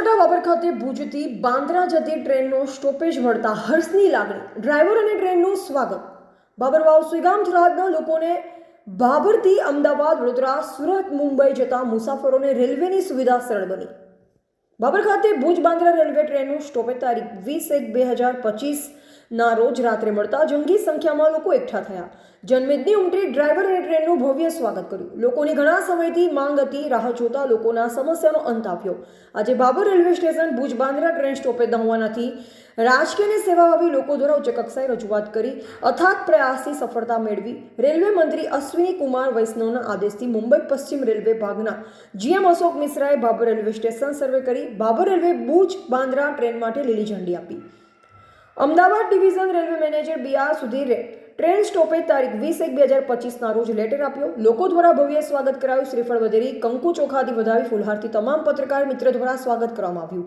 બનાસકાંઠા બાબર ખાતે ભુજથી બાંદ્રા જતી ટ્રેનનો સ્ટોપેજ મળતા હર્ષની લાગણી. ડ્રાઈવર અને ટ્રેનનું સ્વાગત. બાબરવાવ સુઈગામ થરાદના લોકોને બાબરથી અમદાવાદ, વડોદરા, સુરત, મુંબઈ જતા મુસાફરોને રેલવેની સુવિધા સરળ બની. બાબર ખાતે ભુજ બાંદ્રા રેલવે ટ્રેનનું સ્ટોપેજ તારીખ વીસ એક બે હજાર પચીસના રોજ રાત્રે મળતા જંગી સંખ્યામાં લોકો એકઠા થયા. જનમેદની ઉમટી ડ્રાઈવર ટ્રેનનું ભવ્ય સ્વાગત કર્યું. લોકોની ઘણા સમયથી માંગ હતી રાહ જોતા લોકોના સમસ્યાનો અંત આવ્યો. આજે Babar railway station Bhuj Bandra train stoppage ન હોવાનાથી સેવા આવી લોકો દ્વારા ઉચ્ચ કક્ષાએ રજૂઆત કરી, અથાગ પ્રયાસથી સફળતા મેળવી. રેલવે મંત્રી અશ્વિની કુમાર વૈષ્ણવના આદેશથી મુંબઈ પશ્ચિમ રેલવે ભાગના જીએમ અશોક મિશ્રાએ બાબર રેલવે સ્ટેશન સર્વે કરી. બાબર રેલવે ભુજ બાંદ્રા ટ્રેન માટે લીલી ઝંડી આપી. Ahmedabad division railway manager B R સુધીરે train stoppage તારીખ વીસ એક બે હજાર પચીસના રોજ લેટર આપ્યો. લોકો દ્વારા ભવ્ય સ્વાગત કરાયું. શ્રીફળ વધેરી, કંકુ ચોખાથી વધાવી ફુલહારથી તમામ પત્રકાર મિત્ર દ્વારા સ્વાગત કરવામાં આવ્યું.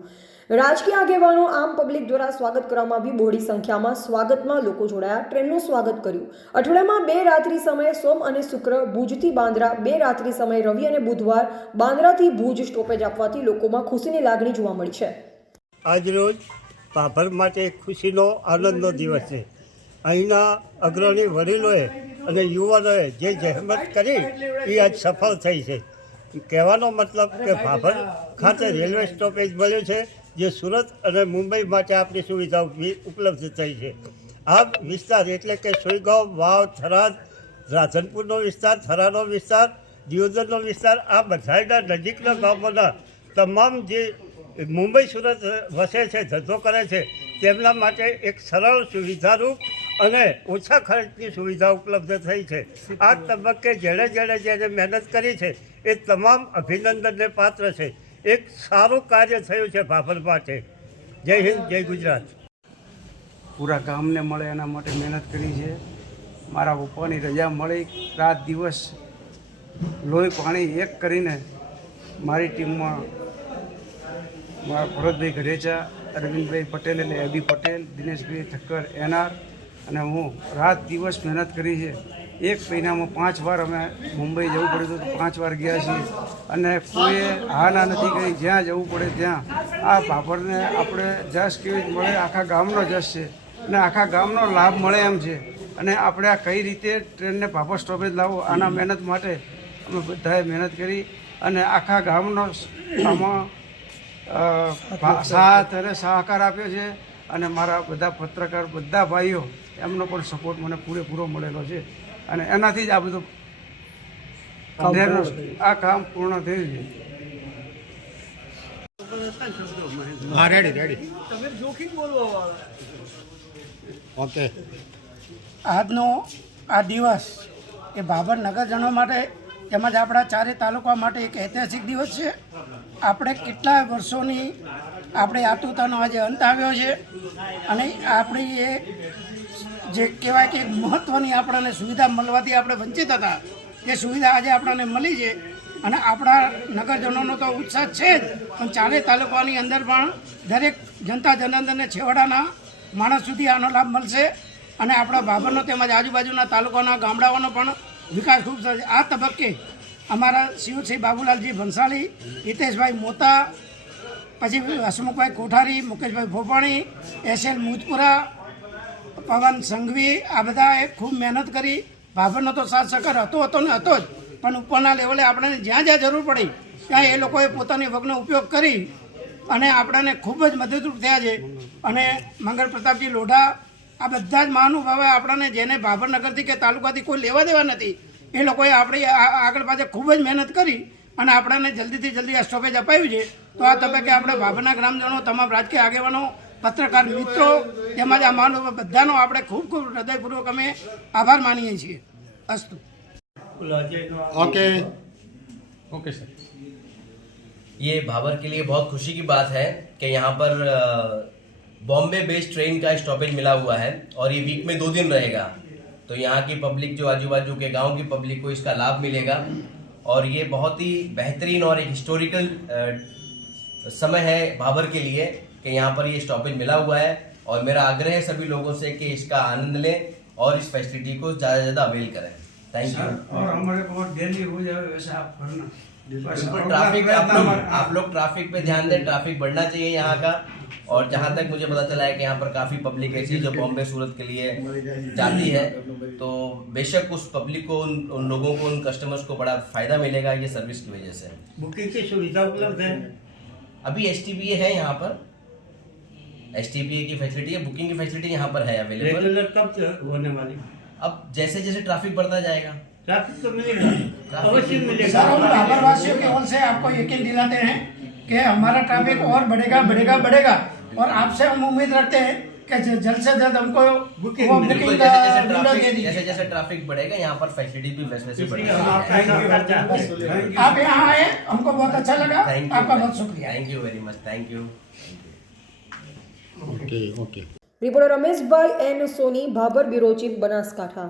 રાજકીય આગેવાનો, આમ પબ્લિક દ્વારા સ્વાગત કરવામાં આવ્યું. બહોળી સંખ્યામાં સ્વાગતમાં લોકો જોડાયા. ટ્રેનનું સ્વાગત કર્યું. અઠવાડિયામાં બે રાત્રિ સમયે સોમ અને શુક્ર, ભુજથી બાંદ્રા, બે રાત્રિ સમયે રવિ અને બુધવાર બાંદ્રાથી ભુજ સ્ટોપેજ આપવાથી લોકોમાં ખુશીની લાગણી જોવા મળી છે. આજરોજ ભાભર માટે ખુશીનો, આનંદનો દિવસ છે. અહીંના અગ્રણી વડીલોએ અને યુવાનોએ જે જહેમત કરી, એ આજ સફળ થઈ છે. કહેવાનો મતલબ કે ભાભર ખાતે રેલવે સ્ટોપેજ મળ્યું છે, જે સુરત અને મુંબઈ માટે આપણી સુવિધા ઉપલબ્ધ થઈ છે. આ વિસ્તાર એટલે કે સુઈગાંવ, વાવ, થરાદ, રાધનપુરનો વિસ્તાર, થરાનો વિસ્તાર, દિયોદરનો વિસ્તાર, આ બધાયના નજીકના ગામોના તમામ જે મુંબઈ સુરત વસે છે, ધંધો કરે છે, તેમના માટે એક સરળ સુવિધારૂપ અને ઓછા ખર્ચની સુવિધા ઉપલબ્ધ થઈ છે. આ તબક્કે જેણે જેણે જેણે મહેનત કરી છે, એ તમામ અભિનંદનને પાત્ર છે. એક સારું કાર્ય થયું છે ભાભર માટે. જય હિન્દ, જય ગુજરાત. પૂરા ગામને મળે એના માટે મહેનત કરી છે. મારા પપ્પાની રજા મળી, રાત દિવસ લોહી પાણી એક કરીને મારી ટીમમાં મારા ભરતભાઈ ગઢેચા, અરવિંદભાઈ પટેલ એટલે એબી પટેલ, દિનેશભાઈ ઠક્કર એનઆર અને હું રાત દિવસ મહેનત કરી છે. એક મહિનામાં પાંચ વાર અમે મુંબઈ જવું પડ્યું હતું પાંચ વાર ગયા છીએ. અને કોઈએ હા ના નથી કરી જ્યાં જવું પડે ત્યાં. આ પાપડને આપણે જશ કેવી મળે? આખા ગામનો જશ છે. અને આખા ગામનો લાભ મળે એમ છે. અને આપણે આ કઈ રીતે ટ્રેનને પાપડ સ્ટોપેજ લાવો આના મહેનત માટે અમે બધાએ મહેનત કરી. અને આખા ગામનો આમાં સાથ અને સહકાર આપ્યો છે અને મારા બધા પત્રકાર બધા ભાઈઓ એમનો પણ સપોર્ટ મને પૂરેપૂરો મળેલો છે. અને એનાથી જ આ બધું આ કામ પૂર્ણ થયું છે હા રેડી રેડી ઓકે આજનો આ દિવસ એ બાબર નગરજનો માટે તેમજ આપણા ચારે તાલુકા માટે એક ઐતિહાસિક દિવસ છે. આપણે કેટલાય વર્ષોની આપણે આતુરતાનો આજે અંત આવ્યો છે અને આપણી એ જે કહેવાય કે મહત્ત્વની આપણને સુવિધા મળવાથી આપણે વંચિત હતા એ સુવિધા આજે આપણને મળી છે અને આપણા નગરજનોનો તો ઉત્સાહ છે જ. પણ ચારે તાલુકાની અંદર પણ દરેક જનતા જનાર્દનને છેવાડાના માણસ સુધી આનો લાભ મળશે અને આપણા બાબરનો તેમજ આજુબાજુના તાલુકાના ગામડાઓનો પણ વિકાસ ખૂબ થશે. આ તબક્કે અમારા શિવસિંહ બાબુલાલજી ભંસાલી હિતેશભાઈ મોતા, પછી હસમુખભાઈ કોઠારી, મુકેશભાઈ ભોપાણી એસ એલ મુજપુરા, પવન સંઘવી, આ બધાએ ખૂબ મહેનત કરી. ભાભરનો તો સાથ સહકાર હતો હતો ને હતો જ. પણ ઉપરના લેવલે આપણને જ્યાં જ્યાં જરૂર પડી, ત્યાં એ લોકોએ પોતાની વગનો ઉપયોગ કરી અને આપણને ખૂબ જ મદદરૂપ થયા છે. અને મંગળ પ્રતાપજી લોઢા આ બધા જ મહાનુભાવે આપણને જેને ભાભરનગરથી કે તાલુકાથી કોઈ લેવા દેવા નથી એ લોકોએ આપણી આ- આગળ પાછળ ખૂબ જ મહેનત કરી અને આપણને જલ્દીથી જલ્દી આ સ્ટોપેજ અપાયું છે તો આ તબક્કે આપણે ભાભરના ગ્રામજનો તમામ રાજકીય આગેવાનો પત્રકાર મિત્રો તેમજ આ મહાનુભાવ બધાનો આપણે ખૂબ ખૂબ હૃદયપૂર્વક અમે આભાર માનીએ છીએ અસ્તુ ઓકે ओके सर ये भाबर के लिए बहुत खुशी की बात है कि यहाँ पर बॉम्बे बेस्ड ट्रेन का स्टॉपेज मिला हुआ है और ये वीक में दो दिन रहेगा। तो यहाँ की पब्लिक जो आजू बाजू के गाँव की पब्लिक को इसका लाभ मिलेगा। और ये बहुत ही बेहतरीन और एक हिस्टोरिकल समय है भाबर के लिए कि यहाँ पर ये स्टॉपेज मिला हुआ है। और मेरा आग्रह है सभी लोगों से कि इसका आनंद लें और इस फैसिलिटी को ज़्यादा से ज़्यादा अवेल करें। थैंक यू और हमारे पास डेली हो जाए वैसे आप करना ट्रैफ़िक आप लोग आप लोग ट्रैफ़िक पे ध्यान दें ट्रैफ़िक बढ़ना चाहिए यहाँ का। और जहाँ तक मुझे पता चला है कि यहाँ पर काफ़ी पब्लिक ऐसी जो बॉम्बे सूरत के लिए जाती है तो बेशक उस पब्लिक को उन, उन लोगों को उन कस्टमर्स को बड़ा फ़ायदा मिलेगा ये सर्विस की वजह से। बुकिंग की सुविधा उपलब्ध है? अभी एस टी है यहाँ पर। एस की फैसिलिटी है बुकिंग की फैसिलिटी यहाँ पर है अवेलेबल कब होने वाली? अब जैसे जैसे ट्रैफ़िक बढ़ता जाएगा। ट्रैफ़िक तो मिलेगा। अवश्य सर मिलेगा। हम भाबरवासियों की ओर से आपको यकीन दिलाते हैं कि हमारा ट्रैफिक और बढ़ेगा बढ़ेगा बढ़ेगा और आपसे हम उम्मीद रखते हैं कि ज- जल्द से जल्द हमको Booking वो मिले। बिल्कुल बुकिंग जैसे का जैसे विंडो दे ट्रैफिक दीजिए जैसे जैसे ट्रैफिक बढ़ेगा यहाँ पर फैसिलिटी भी वैसे वैसे इसलिए बढ़ेगा हम आपका धन्यवाद चाहते हैं Thank you. आप यहाँ आए हमको बहुत अच्छा लगा थैंक यू आपका बहुत शुक्रिया thank you very much thank you okay okay reporter Rameshbhai N Soni Bhabhar bureau chief Banaskantha